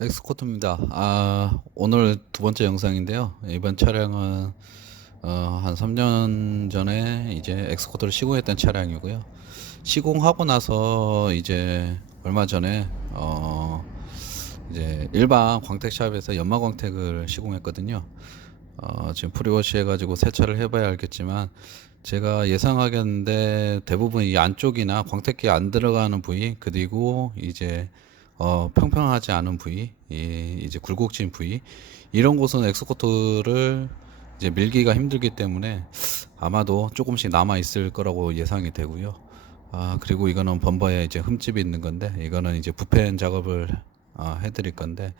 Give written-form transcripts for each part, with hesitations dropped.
엑스코트입니다. 오늘 두 번째 영상인데요. 이번 차량은 한 3년 전에 이제 엑스코트를 시공했던 차량이고요. 시공하고 나서 이제 얼마 전에 이제 일반 광택샵에서 연마 광택을 시공했거든요. 지금 프리워시 해가지고 세차를 해봐야 알겠지만 제가 예상하겠는데 대부분 이 안쪽이나 광택기 안 들어가는 부위, 그리고 이제 평평하지 않은 부위, 이제 굴곡진 부위, 이런 곳은 엑스코트를 이제 밀기가 힘들기 때문에 아마도 조금씩 남아 있을 거라고 예상이 되고요. 그리고 이거는 범버에 이제 흠집이 있는 건데, 이거는 이제 붓펜 작업을 해드릴 건데,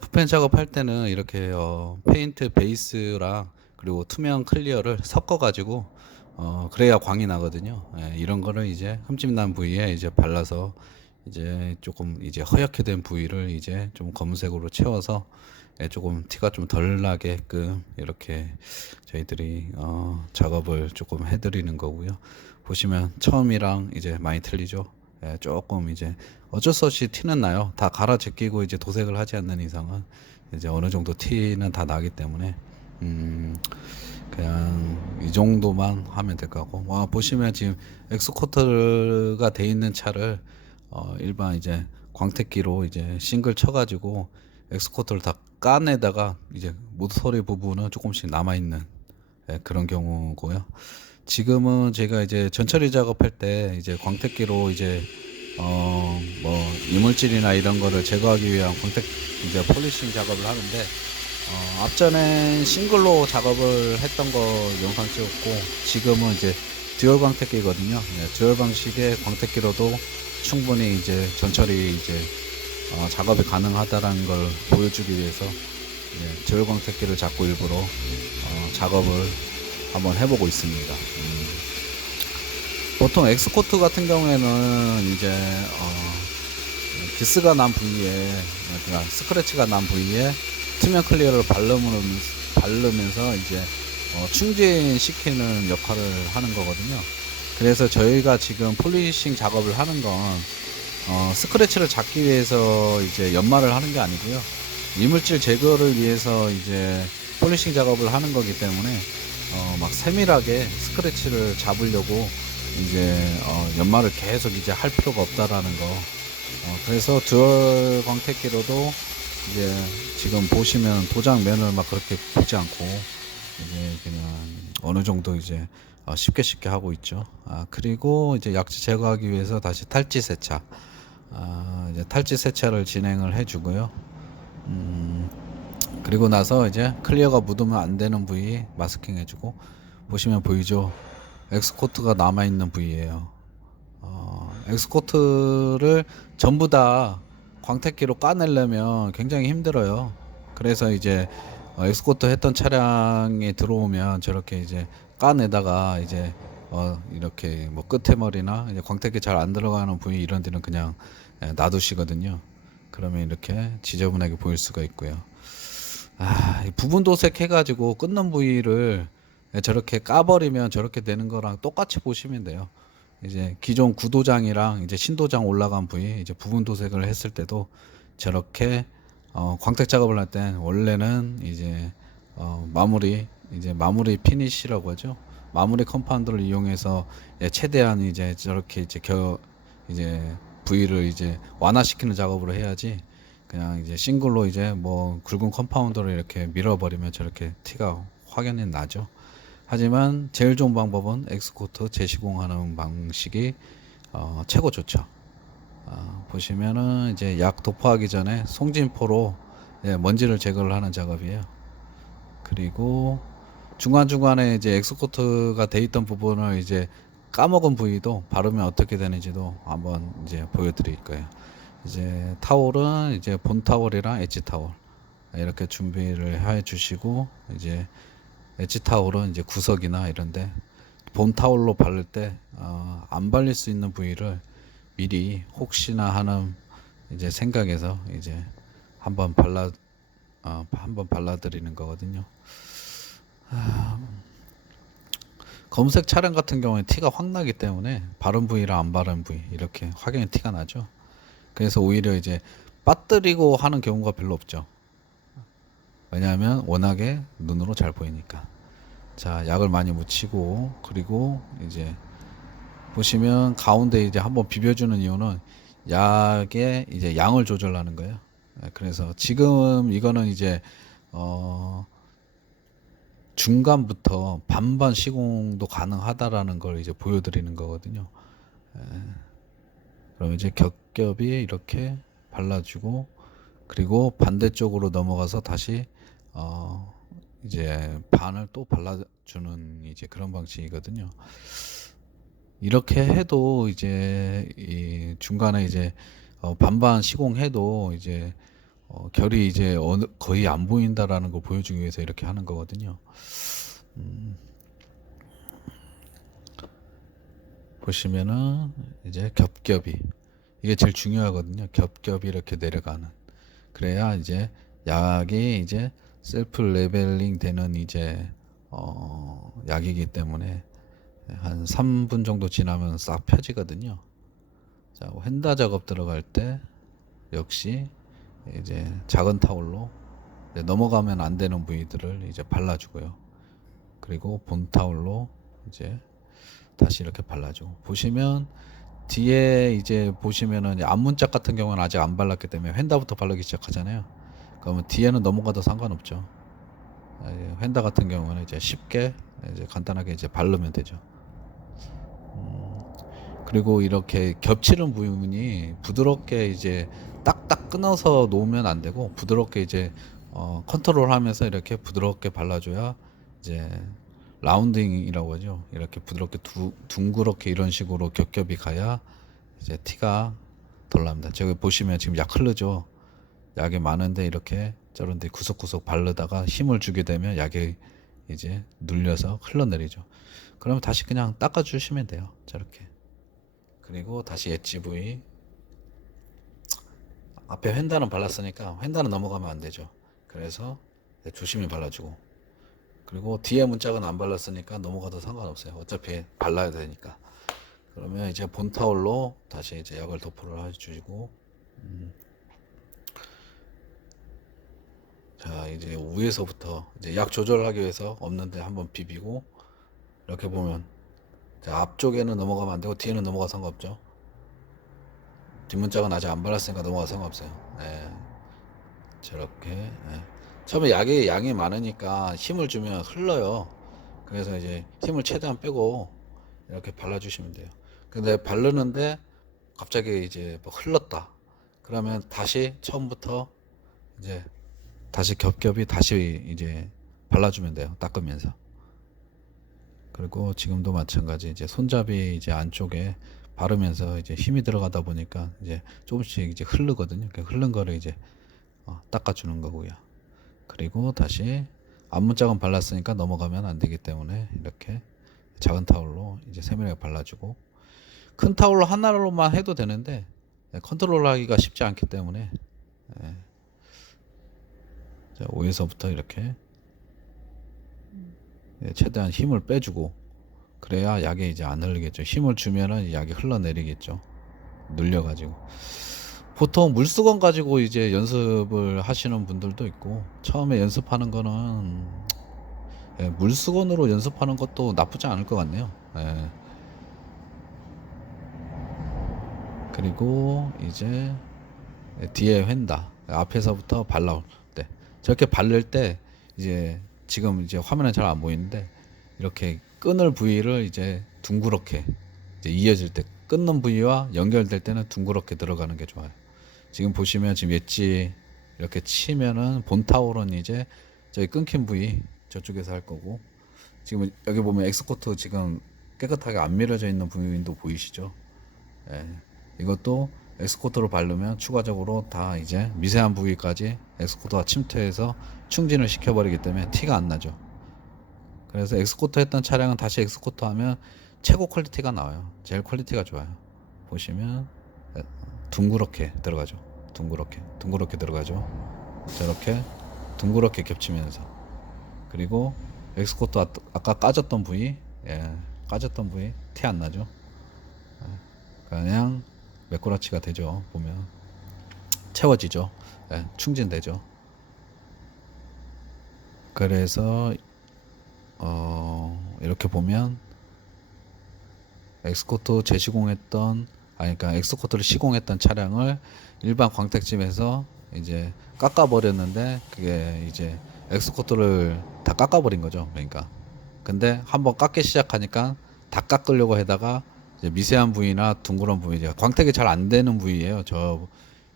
붓펜 작업할 때는 이렇게 페인트 베이스랑 그리고 투명 클리어를 섞어 가지고 그래야 광이 나거든요. 예, 이런 거를 이제 흠집 난 부위에 이제 발라서 이제 조금 이제 허옇게 된 부위를 이제 좀 검은색으로 채워서 예, 조금 티가 좀 덜 나게끔 이렇게 저희들이 작업을 조금 해드리는 거고요. 보시면 처음이랑 이제 많이 틀리죠. 예, 조금 이제 어쩔 수 없이 티는 나요. 다 갈아 제끼고 이제 도색을 하지 않는 이상은 이제 어느 정도 티는 다 나기 때문에 음 그냥 이 정도만 하면 될 것 같고, 보시면 지금 엑스코터가 돼 있는 차를 일반 이제 광택기로 이제 싱글 쳐가지고 엑스코터를 다 까내다가 이제 모서리 부분은 조금씩 남아 있는 그런 경우고요. 지금은 제가 이제 전처리 작업할 때 이제 광택기로 이제 뭐 이물질이나 이런 거를 제거하기 위한 광택 이제 폴리싱 작업을 하는데, 앞전엔 싱글로 작업을 했던 거 영상 찍었고, 지금은 이제 듀얼 광택기거든요. 네, 듀얼 방식의 광택기로도 충분히 이제 전처리 이제 작업이 가능하다라는 걸 보여주기 위해서 듀얼 광택기를 잡고 일부러 작업을 한번 해보고 있습니다. 보통 엑스코트 같은 경우에는 이제 기스가 난 부위에, 그러니까 스크래치가 난 부위에 투명 클리어를 바르면서 이제 충진시키는 역할을 하는 거거든요. 그래서 저희가 지금 폴리싱 작업을 하는 건 스크래치를 잡기 위해서 이제 연마를 하는 게 아니고요. 이물질 제거를 위해서 이제 폴리싱 작업을 하는 거기 때문에 막 세밀하게 스크래치를 잡으려고 이제 연마를 계속 이제 할 필요가 없다라는 거. 그래서 듀얼 광택기로도 이제 지금 보시면 도장면을 막 그렇게 보지 않고 이제 그냥 어느 정도 이제 쉽게 하고 있죠. 그리고 이제 약재 제거하기 위해서 다시 탈지 세차, 이제 탈지 세차를 진행을 해주고요. 그리고 나서 이제 클리어가 묻으면 안 되는 부위 마스킹 해주고, 보시면 보이죠? 엑스코트가 남아있는 부위예요. 엑스코트를 전부 다 광택기로 까내려면 굉장히 힘들어요. 그래서 이제 엑스코트 했던 차량이 들어오면 저렇게 이제 까내다가 이제 이렇게 뭐 끝에머리나 이제 광택기 잘 안 들어가는 부위 이런 데는 그냥 놔두시거든요. 그러면 이렇게 지저분하게 보일 수가 있고요. 이 부분 도색 해가지고 끊는 부위를 저렇게 까버리면 저렇게 되는 거랑 똑같이 보시면 돼요. 이제 기존 구도장이랑 이제 신도장 올라간 부위 이제 부분 도색을 했을 때도 저렇게 광택 작업을 할 땐 원래는 이제 마무리 피니시라고 하죠. 마무리 컴파운드를 이용해서 최대한 이제 저렇게 이제 부위를 이제 완화시키는 작업으로 해야지, 그냥 이제 싱글로 이제 뭐 굵은 컴파운더를 이렇게 밀어버리면 저렇게 티가 확연히 나죠. 하지만 제일 좋은 방법은 엑스코트 재시공하는 방식이 최고 좋죠. 보시면은 이제 약 도포하기 전에 송진포로 먼지를 제거를 하는 작업이에요. 그리고 중간중간에 이제 엑스코트가 돼 있던 부분을 이제 까먹은 부위도 바르면 어떻게 되는지도 한번 이제 보여드릴 거예요. 이제 타올은 이제 본 타올이랑 엣지 타올 이렇게 준비를 해 주시고, 이제 엣지 타올은 이제 구석이나 이런데 본 타올로 바를 때 안 발릴 수 있는 부위를 미리 혹시나 하는 이제 생각에서 이제 한번 한번 발라드리는 거거든요. 검은색 차량 같은 경우에 티가 확 나기 때문에 바른 부위랑 안 바른 부위 이렇게 확연히 티가 나죠. 그래서 오히려 이제 빠뜨리고 하는 경우가 별로 없죠. 왜냐하면 워낙에 눈으로 잘 보이니까. 자, 약을 많이 묻히고, 그리고 이제 보시면 가운데 이제 한번 비벼주는 이유는 약의 이제 양을 조절하는 거예요. 그래서 지금 이거는 이제 중간부터 반반 시공도 가능하다라는 걸 이제 보여드리는 거거든요. 그럼 이제 겹겹이 이렇게 발라주고, 그리고 반대쪽으로 넘어가서 다시 이제 반을 또 발라주는 이제 그런 방식이거든요. 이렇게 해도 이제 이 중간에 이제 반반 시공해도 이제 결이 이제 거의 안 보인다라는 걸 보여주기 위해서 이렇게 하는 거거든요. 보시면은 이제 겹겹이, 이게 제일 중요하거든요. 겹겹이 이렇게 내려가는. 그래야 이제 약이 이제 셀프 레벨링 되는 이제 약이기 때문에 한 3분 정도 지나면 싹 펴지거든요. 자, 휀다 작업 들어갈 때 역시 이제 작은 타올로 이제 넘어가면 안 되는 부위들을 이제 발라주고요. 그리고 본 타올로 이제 다시 이렇게 발라주고, 보시면 뒤에 이제 보시면은 앞문짝 같은 경우는 아직 안 발랐기 때문에 휀다부터 바르기 시작하잖아요. 그러면 뒤에는 넘어가도 상관없죠. 휀다 같은 경우는 이제 쉽게 이제 간단하게 이제 바르면 되죠. 그리고 이렇게 겹치는 부분이 부드럽게 이제 딱딱 끊어서 놓으면 안 되고, 부드럽게 이제 컨트롤하면서 이렇게 부드럽게 발라줘야 이제 라운딩이라고 하죠. 이렇게 부드럽게 둥그렇게 이런 식으로 겹겹이 가야 이제 티가 덜 납니다. 저기 보시면 지금 약 흐르죠. 약이 많은데 이렇게 저런데 구석구석 바르다가 힘을 주게 되면 약이 이제 눌려서 흘러내리죠. 그러면 다시 그냥 닦아 주시면 돼요. 저렇게. 그리고 다시 엣지 부위, 앞에 휀다는 발랐으니까 휀다는 넘어가면 안 되죠. 그래서 조심히 발라주고, 그리고 뒤에 문짝은 안 발랐으니까 넘어가도 상관없어요. 어차피 발라야 되니까. 그러면 이제 본 타올로 다시 이제 약을 도포를 해주시고, 자, 이제 위에서부터 이제 약 조절하기 위해서 없는데 한번 비비고, 이렇게 보면 자, 앞쪽에는 넘어가면 안 되고 뒤에는 넘어가 상관없죠. 뒷문짝은 아직 안 발랐으니까 넘어가 상관없어요. 네, 저렇게. 네. 처음에 약이 양이 많으니까 힘을 주면 흘러요. 그래서 이제 힘을 최대한 빼고 이렇게 발라주시면 돼요. 근데 바르는데 갑자기 이제 뭐 흘렀다. 그러면 다시 처음부터 이제 다시 겹겹이 다시 이제 발라주면 돼요. 닦으면서. 그리고 지금도 마찬가지 이제 손잡이 이제 안쪽에 바르면서 이제 힘이 들어가다 보니까 이제 조금씩 이제 흐르거든요. 그 흐른 거를 이제 닦아주는 거고요. 그리고 다시 앞문짝은 발랐으니까 넘어가면 안 되기 때문에 이렇게 작은 타올로 이제 세밀하게 발라주고, 큰 타올로 하나로만 해도 되는데 컨트롤하기가 쉽지 않기 때문에 자, 위에서부터 이렇게 최대한 힘을 빼주고, 그래야 약이 이제 안 흘리겠죠. 힘을 주면은 약이 흘러내리겠죠. 눌려가지고. 보통 물수건 가지고 이제 연습을 하시는 분들도 있고, 처음에 연습하는 거는 물수건으로 연습하는 것도 나쁘지 않을 것 같네요. 그리고 이제 뒤에 휀다 앞에서부터 발라올 때, 저렇게 바를 때 이제 지금 이제 화면에 잘 안 보이는데 이렇게 끊을 부위를 이제 둥그렇게 이제 이어질 때, 끊는 부위와 연결될 때는 둥그렇게 들어가는 게 좋아요. 지금 보시면 지금 엣지 이렇게 치면은 본 타월은 이제 저기 끊긴 부위 저쪽에서 할 거고, 지금 여기 보면 엑스코트 지금 깨끗하게 안 밀어져 있는 부위도 보이시죠? 예. 이것도 엑스코트로 바르면 추가적으로 다 이제 미세한 부위까지 엑스코트가 침투해서 충진을 시켜버리기 때문에 티가 안 나죠. 그래서 엑스코트 했던 차량은 다시 엑스코트 하면 최고 퀄리티가 나와요. 제일 퀄리티가 좋아요. 보시면 둥그렇게 들어가죠. 둥그렇게 들어가죠. 저렇게 둥그렇게 겹치면서, 그리고 엑스코트 아까 까졌던 부위, 까졌던 부위 티 안 나죠. 그냥 매꾸라치가 되죠. 보면 채워지죠. 예, 충진되죠. 그래서 이렇게 보면 엑스코트 재시공했던 그러니까 엑스코트를 시공했던 차량을 일반 광택집에서 이제 깎아버렸는데 그게 이제 엑스코트를 다 깎아버린 거죠. 그러니까 근데 한번 깎기 시작하니까 다 깎으려고 하다가 이제 미세한 부위나 둥그런 부위, 이제 광택이 잘 안 되는 부위예요. 저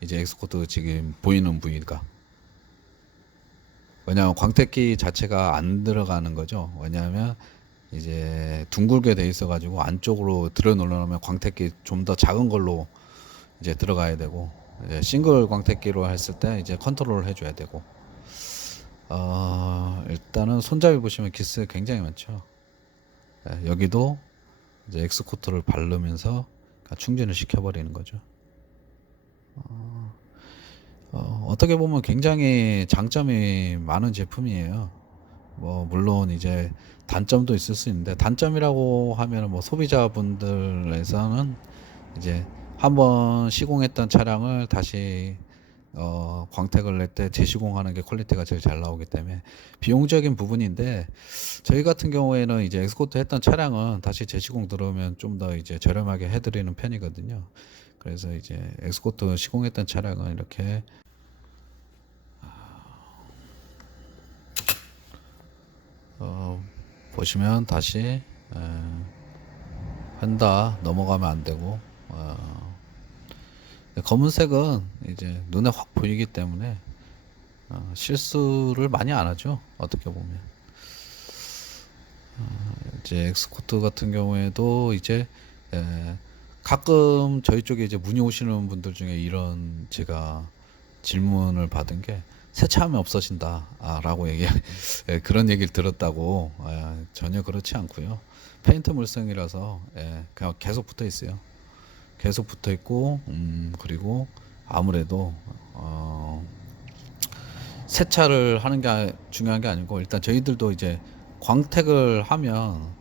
이제 엑스코트 지금 보이는 부위가. 왜냐하면 광택기 자체가 안 들어가는 거죠. 왜냐하면 이제 둥글게 돼 있어 가지고 안쪽으로 들어 놓으려면 광택기 좀 더 작은 걸로 이제 들어가야 되고, 이제 싱글 광택기로 했을 때 이제 컨트롤을 해줘야 되고. 일단은 손잡이 보시면 기스 굉장히 많죠. 여기도 이제 엑스코트를 바르면서 충전을 시켜버리는 거죠. 어떻게 보면 굉장히 장점이 많은 제품이에요. 뭐 물론 이제 단점도 있을 수 있는데, 단점이라고 하면 뭐 소비자분들에서는 이제 한번 시공했던 차량을 다시 광택을 낼 때 재시공하는 게 퀄리티가 제일 잘 나오기 때문에 비용적인 부분인데, 저희 같은 경우에는 이제 엑스코트 했던 차량은 다시 재시공 들어오면 좀 더 이제 저렴하게 해드리는 편이거든요. 그래서 이제 엑스코트 시공했던 차량은 이렇게 보시면 다시 한다 넘어가면 안 되고, 검은색은 이제 눈에 확 보이기 때문에 실수를 많이 안 하죠. 어떻게 보면 이제 엑스코트 같은 경우에도 이제 가끔 저희 쪽에 이제 문의 오시는 분들 중에 이런 제가 질문을 받은 게, 세차하면 없어진다 라고 그런 얘기를 들었다고. 전혀 그렇지 않고요. 페인트 물성이라서 그냥 계속 붙어 있어요. 계속 붙어 있고, 그리고 아무래도 세차를 하는 게 중요한 게 아니고, 일단 저희들도 이제 광택을 하면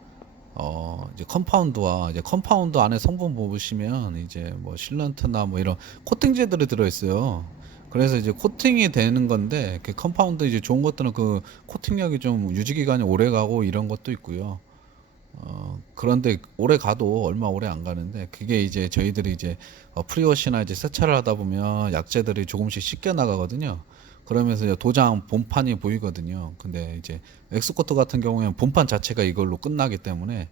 이제 컴파운드와 이제 컴파운드 안에 성분 보시면 이제 뭐 실런트나 뭐 이런 코팅제들이 들어 있어요. 그래서 이제 코팅이 되는 건데, 그 컴파운드 이제 좋은 것들은 그 코팅력이 좀 유지 기간이 오래 가고 이런 것도 있고요. 그런데 오래 가도 얼마 오래 안 가는데, 그게 이제 저희들이 이제 프리워시나 이제 세차를 하다 보면 약재들이 조금씩 씻겨 나가거든요. 그러면서 이제 도장 본판이 보이거든요. 근데 이제 엑스코트 같은 경우에는 본판 자체가 이걸로 끝나기 때문에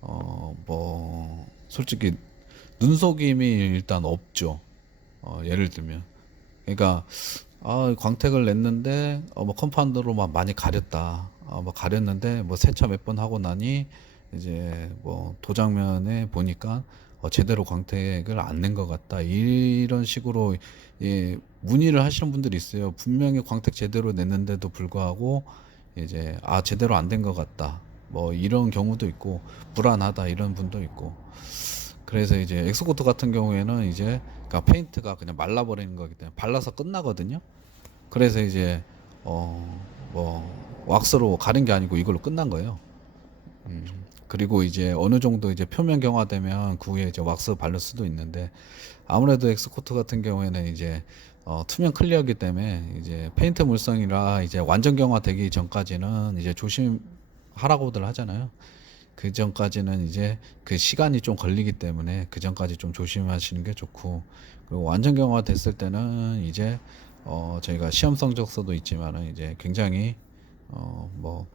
뭐 솔직히 눈속임이 일단 없죠. 예를 들면, 그러니까 광택을 냈는데 뭐 컴파운드로 막 많이 가렸다. 뭐 가렸는데 뭐 세차 몇 번 하고 나니 이제 뭐 도장면에 보니까 제대로 광택을 안 낸 것 같다. 이런 식으로 문의를 하시는 분들이 있어요. 분명히 광택 제대로 냈는데도 불구하고 이제 제대로 안 된 것 같다. 뭐 이런 경우도 있고, 불안하다 이런 분도 있고. 그래서 이제 엑스코트 같은 경우에는 이제 그러니까 페인트가 그냥 말라버리는 거기 때문에 발라서 끝나거든요. 그래서 이제 뭐 왁스로 가린 게 아니고 이걸로 끝난 거예요. 그리고 이제 어느 정도 이제 표면 경화되면 그 후에 이제 왁스 바를 수도 있는데, 아무래도 엑스코트 같은 경우에는 이제 투명 클리어기 때문에 이제 페인트 물성이라 이제 완전 경화되기 전까지는 이제 조심하라고들 하잖아요. 그 전까지는 이제 그 시간이 좀 걸리기 때문에 그 전까지 좀 조심하시는 게 좋고, 그리고 완전 경화 됐을 때는 이제 저희가 시험 성적서도 있지만은 이제 굉장히 뭐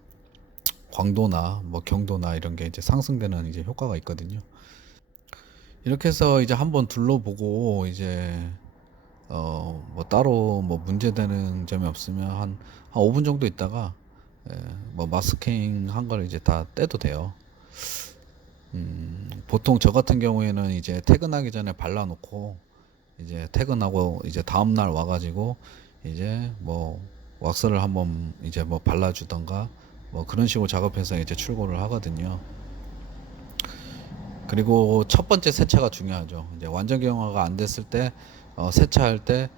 광도나 뭐 경도나 이런 게 이제 상승되는 이제 효과가 있거든요. 이렇게 해서 이제 한번 둘러보고 이제 뭐 따로 뭐 문제되는 점이 없으면 한 5분 정도 있다가 뭐 마스킹 한 걸 이제 다 떼도 돼요. 보통 저 같은 경우에는 이제 퇴근하기 전에 발라놓고 이제 퇴근하고 이제 다음날 와가지고 이제 뭐 왁스를 한번 이제 뭐 발라주던가 뭐 그런 식으로 작업해서 이제 출고를 하거든요. 그리고 첫 번째 세차가 중요하죠. 이제 완전 경화가 안 됐을 때 세차할 때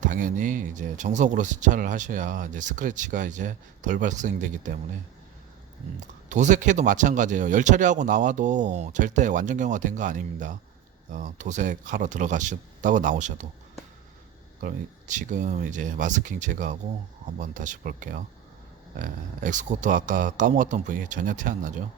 당연히 이제 정석으로 세차를 하셔야 이제 스크래치가 이제 덜 발생되기 때문에. 도색해도 마찬가지예요. 열 처리하고 나와도 절대 완전 경화된 거 아닙니다. 도색하러 들어가셨다고 나오셔도. 그럼 지금 이제 마스킹 제거하고 한번 다시 볼게요. 엑스코트 아까 까먹었던 부위 전혀 티 안 나죠.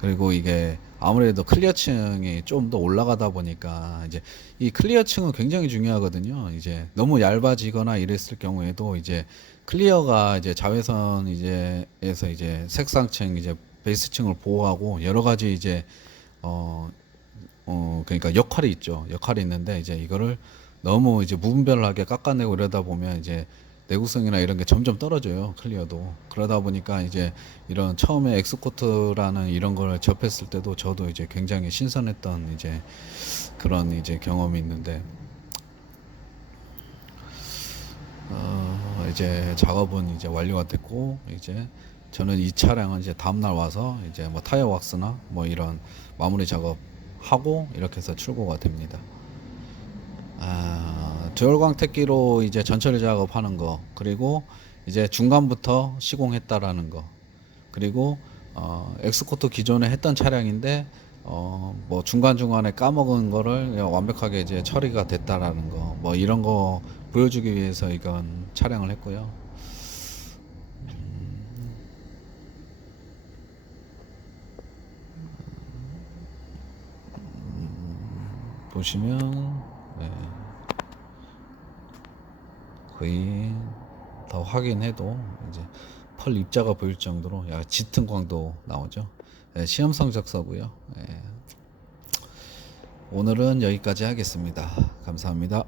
그리고 이게 아무래도 클리어층이 좀 더 올라가다 보니까 이제 이 클리어층은 굉장히 중요하거든요. 이제 너무 얇아지거나 이랬을 경우에도 이제 클리어가 이제 자외선 이제에서 이제 색상층 이제 베이스층을 보호하고 여러 가지 이제 어 그러니까 역할이 있죠. 역할이 있는데 이제 이거를 너무 이제 무분별하게 깎아내고 이러다 보면 이제 내구성이나 이런 게 점점 떨어져요. 클리어도. 그러다 보니까 이제 이런 처음에 엑스코트라는 이런 걸 접했을 때도 저도 이제 굉장히 신선했던 이제 그런 이제 경험이 있는데 이제 작업은 이제 완료가 됐고 이제 저는 이 차량은 이제 다음날 와서 이제 뭐 타이어 왁스나 뭐 이런 마무리 작업 하고 이렇게 해서 출고가 됩니다. 듀얼 광택기로 이제 전처리 작업하는 거, 그리고 이제 중간부터 시공했다라는 거, 그리고 엑스코트 기존에 했던 차량인데 뭐 중간중간에 까먹은 거를 완벽하게 이제 처리가 됐다라는 거, 뭐 이런 거 보여주기 위해서 이건 촬영을 했고요. 보시면 네, 거의 더 확인해도 이제 펄 입자가 보일 정도로 약간 짙은 광도 나오죠. 시험 성적서고요. 오늘은 여기까지 하겠습니다. 감사합니다.